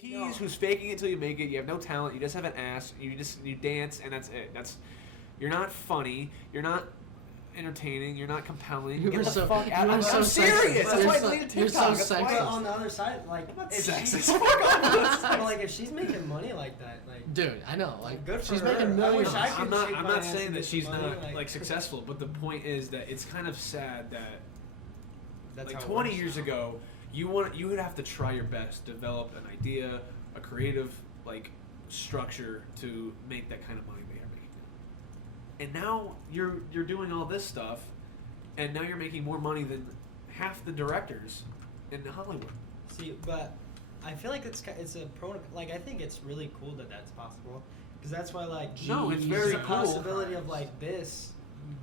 tease who's faking it till you make it. You have no talent. You just have an ass. You dance and that's it. You're not funny. You're not entertaining. You're not compelling. Get the fuck out. I'm serious. That's why I deleted TikTok. But on the other side, like, if she's making money like that, like, dude, I know, like, good for she's her. making millions. I'm not saying that she's not like successful, but the point is that it's kind of sad that that's like 20 years ago, you would have to try your best, develop an idea, a creative like structure to make that kind of money they are making. And now you're doing all this stuff, and now you're making more money than half the directors in Hollywood. See, but I feel like it's a pro. Like, I think it's really cool that that's possible, because that's why, like, it's very cool. Possibility of like this.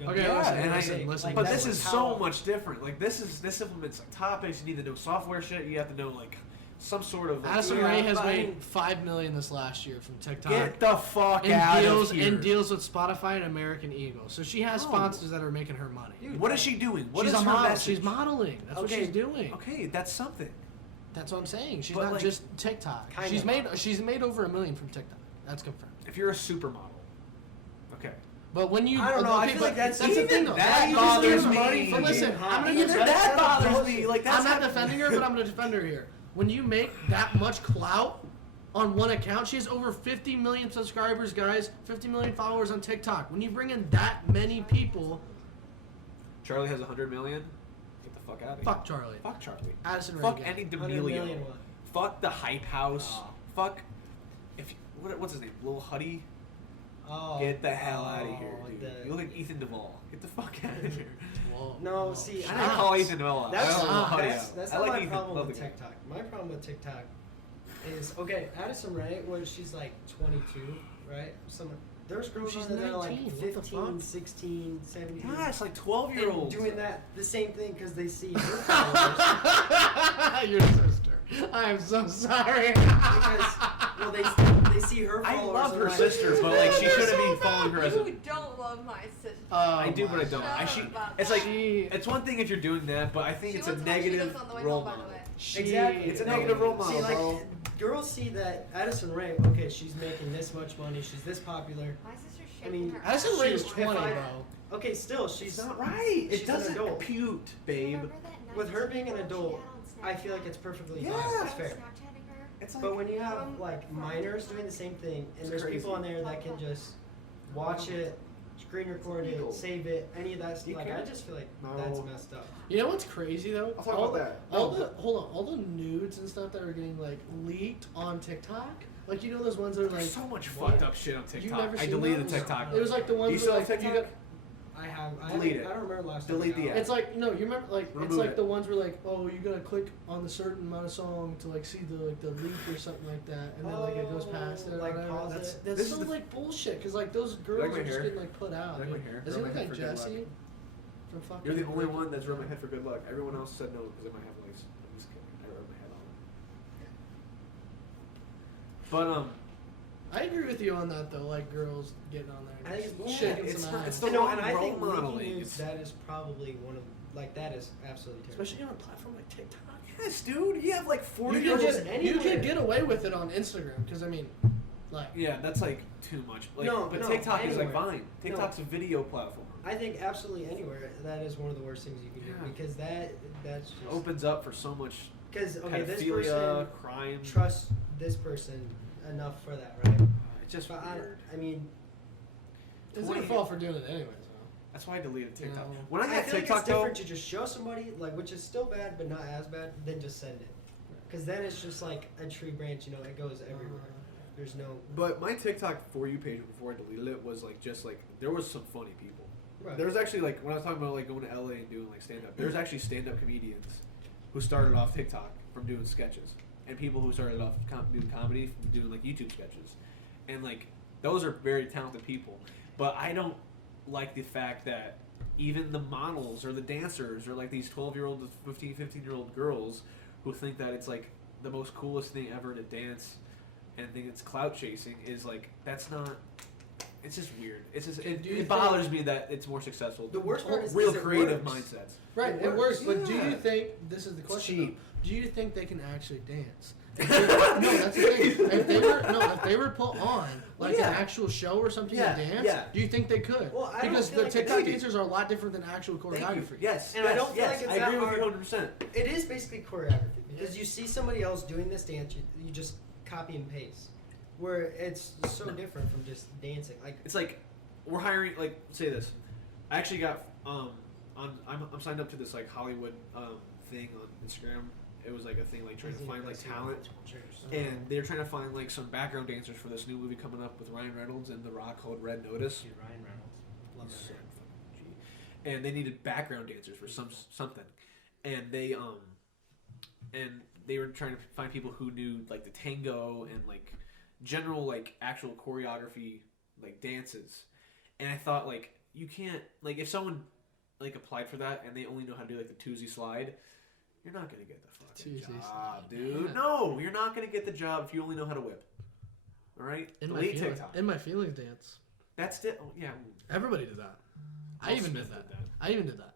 Okay, listen. But this is so much different. Like this implements like topics. You need to know software shit. You have to know like some sort of. Addison Rae has made $5 million this last year from TikTok. Get the fuck out of here. And deals with Spotify and American Eagle. So she has sponsors that are making her money. Dude, what is she doing? What she's is a her model. message? She's modeling. That's what she's doing. Okay, that's something. That's what I'm saying. She's not just TikTok. She's made over $1 million from TikTok. That's confirmed. If you're a supermodel, okay. But when you, I don't know. I feel like that's the thing, though. That bothers me. But listen, that bothers me. Like I'm not defending her, but I'm gonna defend her here. When you make that much clout on one account, she has over 50 million subscribers, guys. 50 million followers on TikTok. When you bring in that many people, Charlie has 100 million. Get the fuck out of here. Fuck Charlie. Fuck Charlie. Addison Rae. Fuck any D'Amelio. Fuck the Hype House. Fuck. What's his name? Lil Huddy. Oh, get the hell out of here, dude. You look like Ethan Duvall. Get the fuck out of here. No, see, I don't call Ethan Duvall. That's not my problem with TikTok. My problem with TikTok is, okay, Addison Rae, when she's like 22, right? There's girls that are like 15, 16, 17. Yeah, it's like 12-year-olds. Doing the same thing because they see her followers. Your sister. I am so sorry. Because, they see her followers. I love her sister, but like she shouldn't be following her as a... You don't love my sister. I do, but I don't. It's like, it's one thing if you're doing that, but I think it's a negative role model. Exactly. It's a negative role model, bro. Girls see that Addison Rae, okay, she's making this much money, she's this popular. My sister's shaking her Addison Rae is 20, bro. Okay, still, she's not right. It doesn't compute, babe. With her being an adult, I feel like it's perfectly fine. It's fair. But when you have like minors doing the same thing, and there's people on there that can just watch it, screen record it, save it, any of that stuff, like, I just feel like that's messed up. You know what's crazy though? I'll talk about that. All the nudes and stuff that are getting like leaked on TikTok. Like, you know those ones that are like so much fucked up shit on TikTok. You've never I seen deleted those? TikTok. It was like the ones you still where have TikTok? I have. Delete it. I don't remember last time. Delete the app. It's like, no, you remember, like, Remove it's like it. the ones where like, oh, you gotta click on the certain amount of song to like see the leak or something like that, and then like it goes past it. Like, that's so like bullshit, because like those girls my are just hair? getting like put out. Like my hair? Does Grow he my look head like for good Jesse? From fucking You're the only one that's rubbed my head for good luck. Everyone else said no because it might have lice. I'm just kidding. I rubbed my head on it. But I agree with you on that though. Like girls getting on there, I think it's shaking it's some not- ass. it's the No, wrong and I think role leaking modeling. news, that is probably one of, like, that is absolutely terrible. Especially on a platform like TikTok. yes, dude, you have like 40 You year olds. can get away with it on Instagram, because I mean, like, Yeah, that's like too much. Like, No, but no, TikTok is like anywhere. Vine. TikTok's a video platform. I think absolutely anywhere that is one of the worst things you can do, because that's just Opens up for so much because this pedophilia, person crime. trusts this person enough for that, right? It's just But weird. I mean, it's their fault for doing it anyways. That's why I deleted TikTok. No. When I I had feel like TikTok it's though, different to just show somebody, like, which is still bad but not as bad, than just send it. Because then it's just like a tree branch, you know, it goes everywhere. There's no. but my TikTok For You page before I deleted it was like just like there was some funny people. Right. There was actually like when I was talking about like going to LA and doing like stand up. There's actually stand up comedians who started off TikTok from doing sketches, and people who started off doing comedy from doing like YouTube sketches, and like those are very talented people. But I don't like the fact that even the models or the dancers or like these 12-year-old, 15-year-old girls who think that it's like the most coolest thing ever to dance and think it's clout chasing is like that's not. It's just weird. It's just it bothers me that it's more successful. The worst part is real it creative works. mindsets. Right, it works. But do you think this is the It's question? cheap. Though, do you think they can actually dance? No, that's the thing. If they were put on like an actual show or something to dance, do you think they could? Well, because the like TikTok dancers are a lot different than actual choreography. Yes, and I don't feel like it's I that agree with hard. you 100%. It is basically choreography because you see somebody else doing this dance, you just copy and paste. Where it's so different from just dancing. Like it's like we're hiring. Like say this, I actually got I'm signed up to this like Hollywood thing on Instagram. It was like a thing like trying to find like talent, and they're trying to find like some background dancers for this new movie coming up with Ryan Reynolds and The Rock called Red Notice. Dude, Ryan Reynolds, love that So man. fucking G. And they needed background dancers for something, and they were trying to find people who knew like the tango and like general like actual choreography like dances, and I thought like you can't like if someone like applied for that and they only know how to do like the Tuesday slide. You're not gonna get the fucking Tuesday job, slide. dude. Yeah. No, you're not gonna get the job if you only know how to whip. All right, In TikTok. my feelings dance. That's it. Oh, yeah, Everybody did that. I Will even Smith did that. did that. I even did that.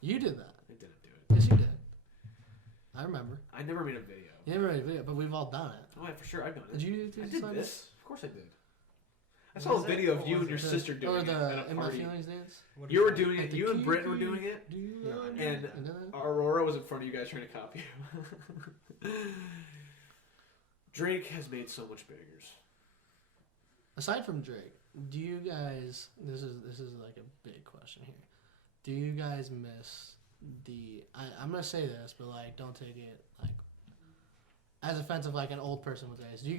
You did that. I didn't do it. Yes, you did. I remember. I never made a video. You never made a video, but we've all done it. Oh, yeah, for sure, I've done it. Did you do I Tuesday did slide? this. Of course, I did. I What saw a was it? video of What you was and your it? sister doing Or it the at a In My party. Feelings dance? What You is were that? doing Like it. the You and cue, Britt were cue, doing it, do you No, I love didn't. me? and Aurora was in front of you guys trying to copy you. Drake has made so much bangers. Aside from Drake, do you guys? This is like a big question here. Do you guys miss the? I'm gonna say this, but like, don't take it like as offensive like an old person would say. Do you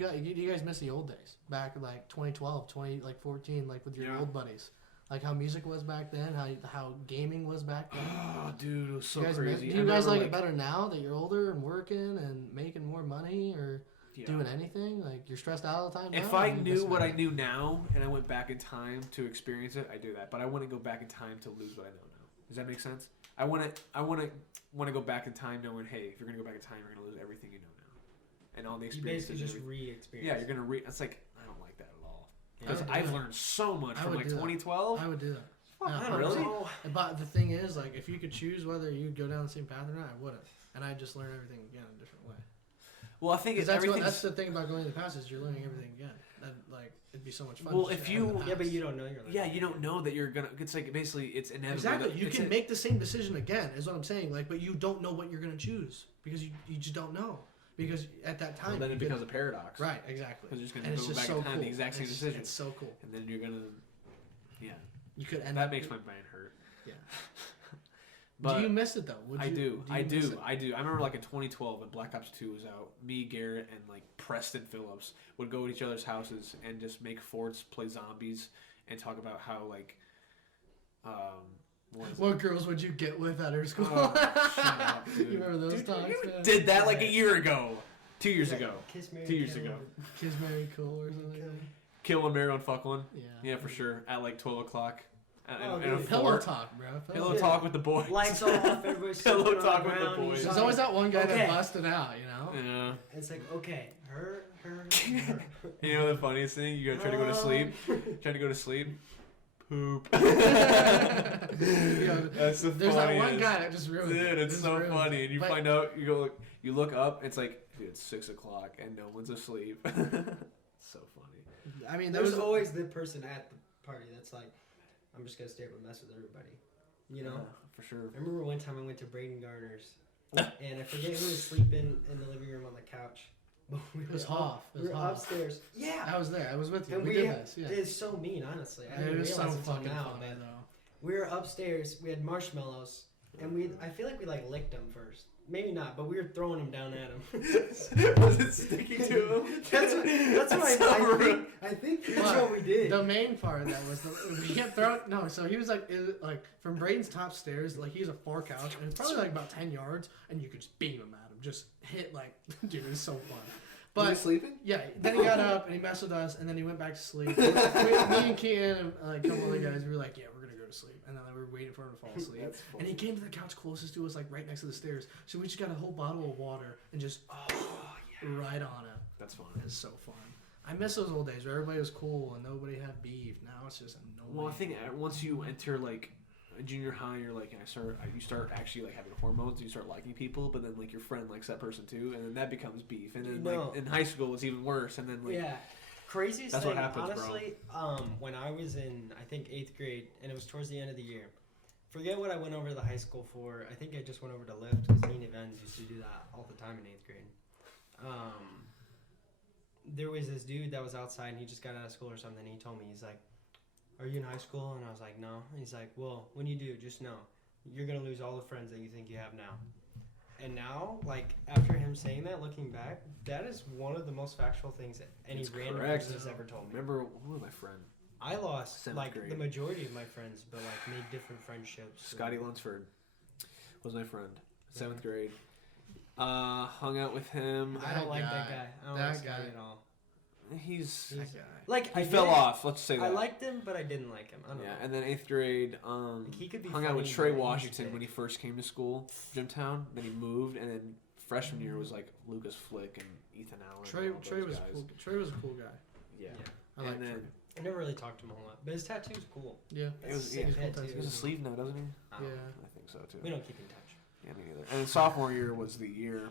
guys miss the old days back in like 2012, 2014, like with your old buddies? Like how music was back then, how gaming was back then. Oh, dude, it was so Do you guys crazy. do you guys like it better now that you're older and working and making more money, or doing anything? Like you're stressed out all the time. If now, I or you knew miss what it? I knew now and I went back in time to experience it, I do that. But I wouldn't go back in time to lose what I know now. Does that make sense? I want to go back in time knowing, hey, if you're gonna go back in time, you're gonna lose everything you know now, and all the You experiences. basically just and everything. re-experience. Yeah, you're gonna It's like I don't like that at all I because would do I've that. learned so much I from would like do that. 2012. I would do that. Fuck, Yeah, I don't really? know. But the thing is, like, if you could choose whether you'd go down the same path or not, I wouldn't. And I'd just learn everything again in a different way. Well, I think Because it's that's the thing about going to the past is you're learning everything again. That, like, it'd be so much fun. Well, just if to have you- the Yeah, but past. you don't know you're like. Yeah, you don't know that you're gonna. It's like basically it's inevitable. Exactly. that- You it's can a- make the same decision again, is what I'm saying. Like, but you don't know what you're gonna choose because you just don't know. Because at that time, Well, then you it could- becomes a paradox. right. Exactly. Because you're just And gonna it's go just back so in time cool. the exact same decision, It's so cool. and then you're gonna. Yeah, You could end that up. makes my brain hurt. Yeah. But do you miss it though? Would I you, do. you I miss do. it? I do. I remember like in 2012 when Black Ops 2 was out, me, Garrett, and like Preston Phillips would go to each other's houses and just make forts, play zombies, and talk about how like, what is it? What girls would you get with at her school? Oh, shut up, dude. You remember those Dude, talks? you man? did that like a year ago, 2 years Yeah, ago, Kiss Mary 2 years Kill. ago. Kiss Mary Cool or something. Like that. Kill one, marry one, fuck one. Yeah. Yeah, for sure. At like 12 o'clock. Oh, In a dude. Pillow fort. talk, bro. Pillow Yeah. talk with the boys. Lights off, everybody's Pillow sleeping on talk the with the ground, boys. he's There's like- always that one guy Okay. that busted out, you know? Yeah. It's like, okay, her. You know the funniest thing? You gotta try to go to sleep. Try to go to sleep. Poop. You know, That's the there's that one funniest. guy that just ruined it. Dude, it's Just so ruined funny. it. And you But- find out, you look up, it's like, dude, it's 6 o'clock and no one's asleep. So funny. I mean, there There's was always the person at the party that's like, I'm just gonna stay up and mess with everybody. You know? Yeah, for sure. I remember one time I went to Braden Garner's, and I forget who was sleeping in the living room on the couch. But It was Hoff. It We was were Hoff. upstairs. Yeah. I was there. I was with you. And we we did this. Yeah. It's so mean, honestly. I It didn't was so realize until fucking now, funny but though. we were upstairs. We had marshmallows, and I feel like we like licked them first. Maybe not, but we were throwing them down at him. Was it sticking to him? That's what I think that's Well, what we did. The main part of that was we kept throwing. No, so he was like from Braden's top stairs. Like he has a 4 couch, and it's probably like about 10 yards, and you could just beam him at him. Just hit like, dude, it was so fun. Was he But sleeping? yeah, then he got up and he messed with us, and then he went back to sleep. Me and Keaton and like a couple other guys, we were like, yeah, we're gonna go to sleep, and then we were waiting for him to fall asleep. That's And he funny. came to the couch closest to us, like right next to the stairs. So we just got a whole bottle of water and just right on him. That's fun. It was so fun. I miss those old days where everybody was cool and nobody had beef. Now it's just annoying. Well, I think once you enter like in junior high, you're like, you start actually like having hormones, and you start liking people, but then like your friend likes that person too, and then that becomes beef, and then like in high school it's even worse, and then like craziest that's thing, what happens, honestly, when I was in I think 8th grade, and it was towards the end of the year. Forget what I went over to the high school for. I think I just went over to lift because me and Evans used to do that all the time in 8th grade. There was this dude that was outside, and he just got out of school or something. And he told me, he's like, "Are you in high school?" And I was like, "No." And he's like, "Well, when you do, just know you're gonna lose all the friends that you think you have now." And now, like after him saying that, looking back, that is one of the most factual things that any random person has ever told me. Remember, who was my friend? I lost like grade. the majority of my friends, but like made different friendships. Scotty Lunsford was my friend. 7th grade. Hung out with him. I don't like that guy. I don't like Scotty at all. He's That guy. Like he fell off. Let's say that. I liked him, but I didn't like him. I don't know. And then 8th grade, He could be hung out funny, with Trey but he's Washington big. when he first came to school, Jimtown. Then he moved, and then freshman year was like Lucas Flick and Ethan Allen. and all Trey those was guys. cool. Trey was a cool guy. Yeah. I like And then Trey. I never really talked to him a whole lot, but his tattoo's cool. Yeah. It was, Sick yeah, tattoo. he has a sleeve now, doesn't he? Yeah. I think so too. We don't keep in touch. Yeah, me neither. And then sophomore year was the year,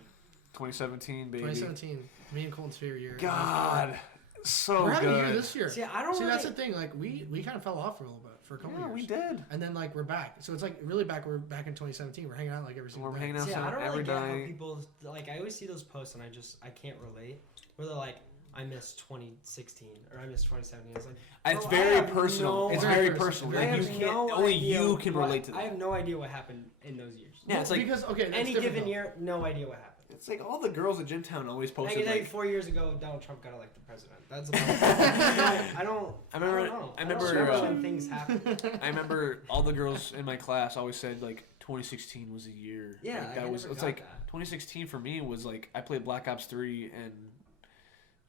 2017, baby. 2017. Me and Colton's favorite year. God, so We're having a year good. this year. See, I don't See, really... that's the thing. Like, we kind of fell off for a little bit, for a couple Yeah, years. we did. And then, like, we're back. So it's, like, really back. We're back in 2017. We're hanging out, like, every single We're day. hanging out See, I don't every really get how night. people... Like, I always see those posts, and I can't relate. Where they're like, I miss 2016, or I miss 2017. It's like... It's bro, I very have personal. no- It's Very very personal. personal. I Like, have you can't. no Only idea you can what- relate to that. I have no idea what happened in those years. Yeah, it's like because, okay, that's Any different, given though. year, no idea what happened. it's like all the girls at Jimtown always I posted can tell you like. 4 years ago, Donald Trump got elected president. That's about I don't remember- know. I I don't remember, when things happen. I remember all the girls in my class always said like 2016 was a year. Yeah, like, I that was. never It's got like that. 2016 for me was like I played Black Ops 3 and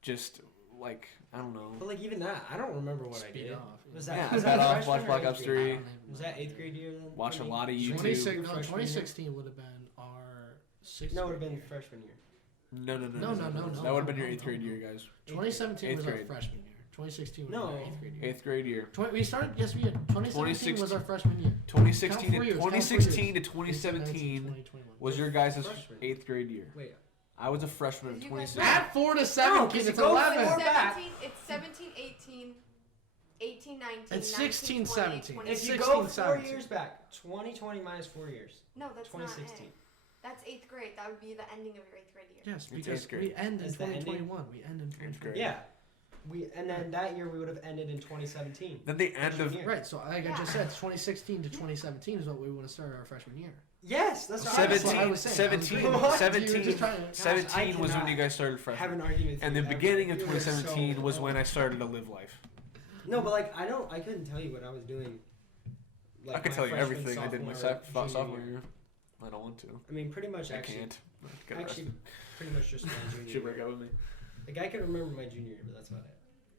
just like I don't know. But like even that, I don't remember what I Speed did. off. Was Yeah, that I was bet that off, freshman watch or Black eighth Ops grade? 3. Was that 8th grade year then? Watch for a me? lot of YouTube. 2016 would have been our 6th No, it would have grade been year. freshman year. No. No. That would have been your 8th grade year, guys. 2017 was Eighth our grade. freshman year. 2016 was No. our 8th grade year. 8th grade year. We started, yes, we did. 2017 was our freshman year. 2016 Count 4 years, count 4 2016 to years. 2017 2021. was your guys' Freshman. 8th grade year. Wait. I was a freshman in Did you guys 2016. Add 4 to 7, No, kids. 'cause It's you go 11. forward. back. It's 17, 18, 18, 19, It's 19, 16, 20, 17. 20. If you 16, go 4 17. years back, 2020 minus 4 years. No, that's 2016. not it. That's 8th grade. That would be the ending of your 8th grade year. Yes, It's because 8th grade. we end in Is the ending? 2021. We end in 2021. grade. Yeah. And then that year we would have ended in 2017. Then the end of Freshman year. Right, so like I just Yeah. said, 2016 to 2017 is what we want to start our freshman year. Yes, that's what 17, I was saying. 17, I was agreeing. 17, You were just trying to- Gosh, 17 I was when cannot you guys started have freshman. an argument with And you the ever. beginning of You were 2017 so was when I wrong. started to live life. No, but like I couldn't tell you what I was doing. Like, I could my tell you freshman, everything I did my sophomore, sophomore junior year. I don't want to. I mean, pretty much I actually, can't. Get actually, arrested. pretty much just my junior Should break year. up with me. Like I can remember my junior year, but that's about it.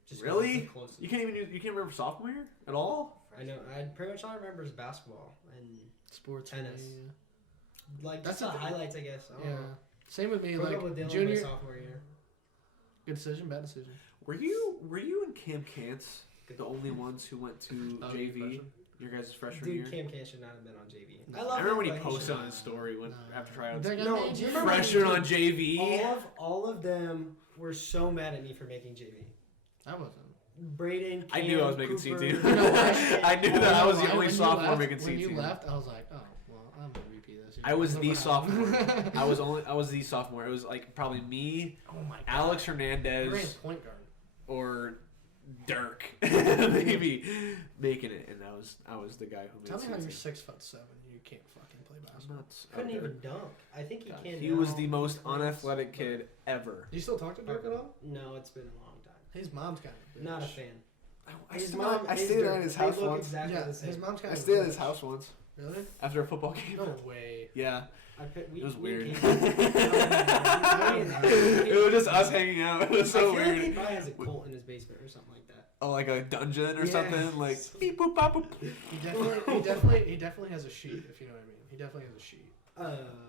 Just 'cause Really? it's the closest. You can't remember sophomore year at all? I know. I pretty much all I remember is basketball and Sports. Tennis. Yeah. like That's just the the thing. highlights, I guess. I don't Yeah. know. Same with me. Broke Like up with Dylan my junior. sophomore year. Good decision. Bad decision. Were you and Cam Kantz the only ones who went to JV your guys' freshman year? Dude, Cam Can should not have been on JV. No. I love I remember when him, he but posted should on not. his story when No. after tryouts. That guy No, made do you you- remember- Freshman on JV. All of them were so mad at me for making JV. I wasn't. Braden, I Cam, knew I was making Cooper, C2. I I knew that I was the When only you sophomore left- making When you C2. left, I was like, oh, well, I'm gonna repeat this. I was Look the what sophomore. happened. I was the sophomore. It was like probably me, Oh my god. Alex I ran Hernandez, point guard. or Dirk, maybe making it, and I was the guy who made Tell me how you're C2. 6'7" and you can't fucking play I'm basketball. not Couldn't out there. even dunk. I think he God, can. He now. was the most He plays, unathletic but- kid ever. Do you still talk to Dirk at all? No, it's been a long time. His mom's kind of. Not a fan. I His stayed mom. I his stayed Dirk, at his they house look once. Exactly Yeah, the same. his mom's kind I of. stayed at his house once Really? after a football game. No way. Yeah, We, it was we weird. came- It was just us hanging out. It was so I feel weird. like he probably has a cult in his basement or something like that. Oh, like a dungeon or Yeah. something, like beep boop bop boop. He definitely has a sheet, if you know what I mean. He definitely has a sheet.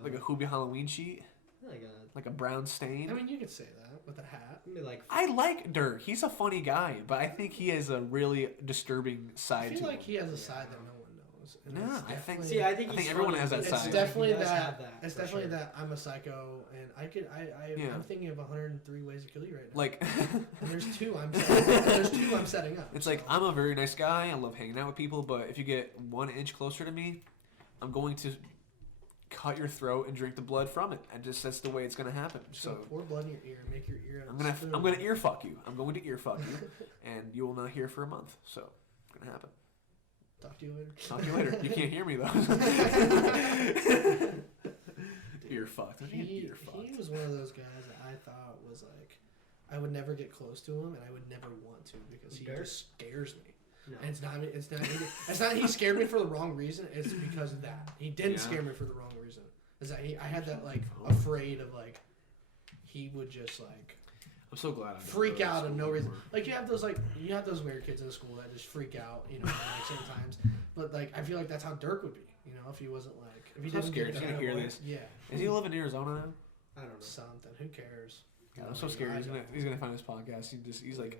Like a Hubie Halloween sheet, like like a brown stain. I mean, you could say that with a hat. maybe like I like Dirk. He's a funny guy, but I think he has a really disturbing I side feel to like him. he has a side that no one knows. was. And No, it's I think. definitely- See, I think everyone has that It's side. It's definitely He does that. have that, It's for definitely sure. that I'm a psycho, and Yeah. I'm thinking of 103 ways to kill you right now. Like, and there's two I'm setting up. it's like so. I'm a very nice guy. I love hanging out with people, but if you get 1 inch closer to me, I'm going to cut your throat and drink the blood from it. And just that's the way it's gonna happen. Just So gonna pour blood in your ear, make your ear. I'm gonna ear fuck you. I'm going to ear fuck you, and you will not hear for a month. So it's gonna happen. Talk to you later. Talk to you later. You can't hear me though. Ear fucked. He Ear fucked. was one of those guys that I thought was like, I would never get close to him, and I would never want to because he Dirk? just scares me. No. And it's not he scared me for the wrong reason. It's because of that. He didn't Yeah. scare me for the wrong reason. Is that I had that like afraid of like he would just like I'm so glad. I freak out of no reason. Like you have those weird kids in school that just freak out, you know, like sometimes. But like I feel like that's how Dirk would be, you know, if he wasn't like if he I'm so didn't scared. get He's that gonna hear way. this. Yeah. Does he live in Arizona now? I don't know. Something. Who cares? God, I'm so scared. He's gonna find this podcast. He's like.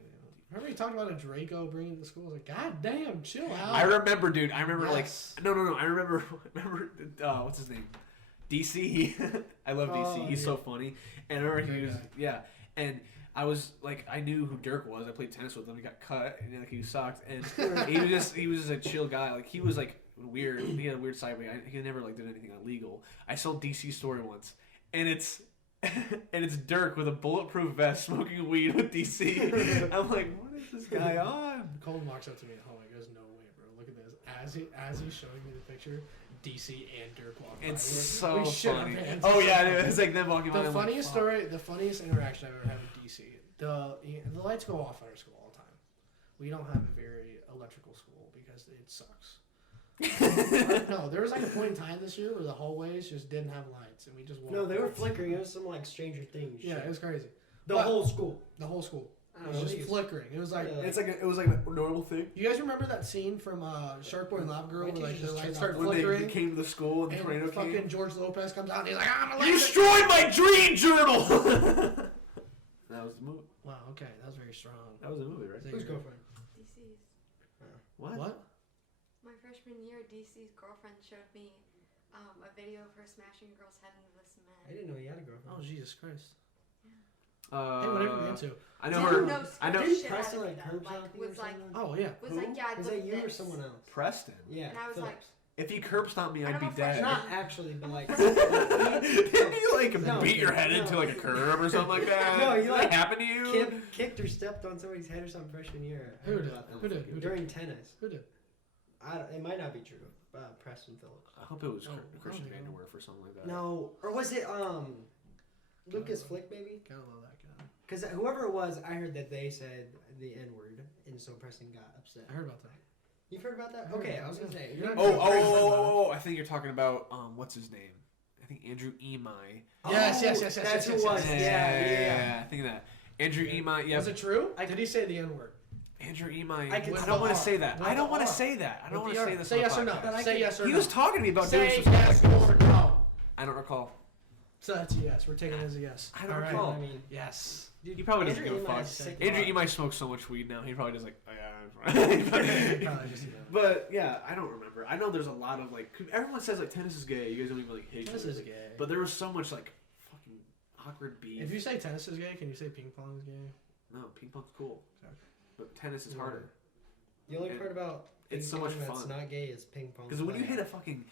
Remember he talked about a Draco bringing to school? I was like, God damn, chill out. I remember, dude. I remember Yes. like no. I remember what's his name? DC. I love DC. Oh, He's yeah. so funny. And I remember Great he was guy. And I was like, I knew who Dirk was. I played tennis with him. He got cut and like he sucked. And he was just a chill guy. Like he was like weird. He had a weird side. He never like did anything illegal. I saw DC's story once, and it's. And it's Dirk with a bulletproof vest smoking weed with DC. I'm like, what is this guy on? Colin walks up to me. Oh, he goes, no way, bro. Look at this. As he's showing me the picture, DC and Dirk walk by. It's We so shit our funny. pants. Oh yeah, dude, it's like them walking by. The I'm like, funniest fuck. story, the funniest interaction I've ever had with DC. The lights go off at our school all the time. We don't have a very electrical school because it sucks. No, there was like a point in time this year where the hallways just didn't have lights, and we just walked. No, they were flickering. It was some like Stranger Things. Yeah, shit. it was crazy. The But- whole school. The whole school. I It don't was know, just these- flickering. It was like Yeah. It was like a normal thing. you guys remember that scene from Shark Boy and Lava Girl Why where can't like you the just lights turn start off When they flickering came to the school and the and tornado fucking came. George Lopez comes out and he's like, I'm You electric. destroyed my dream journal. That was the movie. Wow, okay, that was very strong. That was the movie, right? Whose girlfriend? DC's. What? My freshman year, DC's girlfriend showed me a video of her smashing a girl's head into the cement. I didn't know he had a girlfriend. Oh Jesus Christ! Uh, Hey, whatever you're into. I know Didn't her. know I know Didn't shit out Preston of like me, curb though. stomp Like, you or was like, something? Oh yeah. was Who? like, yeah, Was look that at you or this. someone else? Preston. Yeah. And I was Phillips. If he curb stomped me, And I'd be I'm a dead. freshman. Not actually, but like. Didn't you like No, beat your head no. into like a curb or something like that? No, you, Did like, that happen to you? kicked or stepped on somebody's head or something freshman year. I Who heard did? about that. Who did? Who did? During tennis. Who did? It might not be true. Preston Phillips. I hope it was Oh, Christian oh, yeah. Vanderwerf or something like that. No, or was it Lucas Flick maybe? Gotta love that guy. Because whoever it was, I heard that they said the N word, and so Preston got upset. I heard about that. You've heard about that? I heard Okay, about I was gonna that. say. You're not Oh, doing oh, great. oh, oh, I think you're talking about what's his name? I think Andrew Emai. Yes. That's Yes, who it was. Yeah. I think of that. Andrew Emai. Yeah. Was it true? Did he say the N word? Andrew Emai. I I, can- don't With want the to R. say that. With I don't the want to R. say that. I don't want With to the say R. this. Say on the yes or no. podcast. Say yes or He no. was talking to me about doing Say some yes stuff like or this. no. I don't recall. So that's a yes. We're taking it as a yes. I don't All right. recall. I mean, Yes. Dude, he probably doesn't Andrew give a Emai's fuck. sick Andrew of Emai smokes so much weed now. He probably just like, oh yeah. Probably just, But yeah, I don't remember. I know there's a lot of like, everyone says like tennis is gay. You guys don't even like hate Tennis it. is gay. But there was so much like fucking awkward beef. If you say tennis is gay, can you say ping pong is gay? No, ping pong's cool. Okay. But tennis is harder. the only And part about it's ping so much pong that's fun. not gay is ping pong. Because when you hit a fucking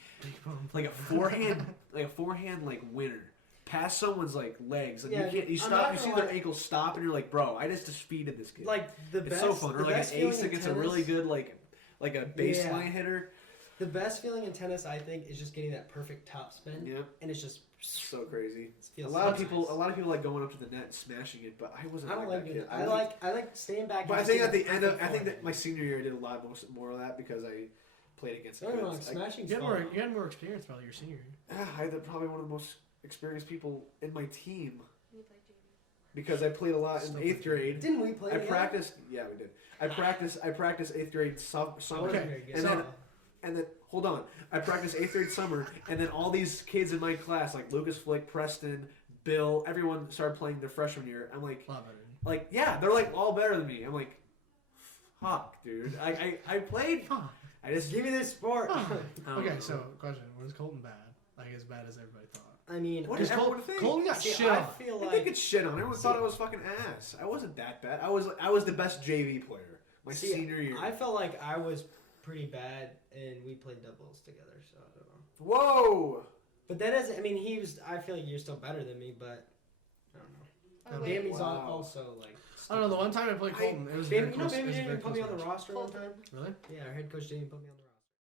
like a forehand like winner past someone's like legs, like Yeah, you can't, you I'm stop, not you see gonna their lie. ankles stop, and you're like, bro, I just defeated this kid. like the it's best, so fun. Or the like best an feeling ace in against a tennis- really good like a baseline Yeah. hitter. The best feeling in tennis, I think, is just getting that perfect top spin, Yep, and it's just so crazy. it feels A lot of so people, nice. a lot of people like going up to the net and smashing it, but I wasn't. I don't like that it. kid. I like staying back. But I and think just at the getting end of, perfect I think form. that my senior year I did a lot more of that because I played against. No, no, kids. smashing's You had fun. more. You had more experience probably your senior year. I had probably one of the most experienced people in my team You played JV. because I played a lot in Still 8th grade. Didn't we play? I together? practiced. Yeah, we did. I practiced 8th grade summer. I wasn't Okay, very good. and then- And then hold on, I practiced 8th grade summer, and then all these kids in my class, like Lucas Flick, Preston, Bill, everyone started playing their freshman year. I'm like, A lot better. yeah, they're like all better than me. I'm like, Fuck, dude. I played. Fuck. I just Give me this sport. Okay, so question: was Colton bad? Like as bad as everybody thought? I mean, what did everyone think? Colton got shit I on. feel I like think it's shit on. Everyone thought I was fucking ass. I wasn't that bad. I was the best JV player my senior year. I felt like I was pretty bad, and we played doubles together. So I don't know. Whoa. But that doesn't. I mean, he was. I feel like you're still better than me, but I don't know. Oh, wait. Bammy's Wow. also like. I don't know. The one time I played Colton, it was Bammy, very close. Bammy It was a didn't very even put me close on the match. roster one time. Really? Yeah, our head coach didn't even put me on the roster.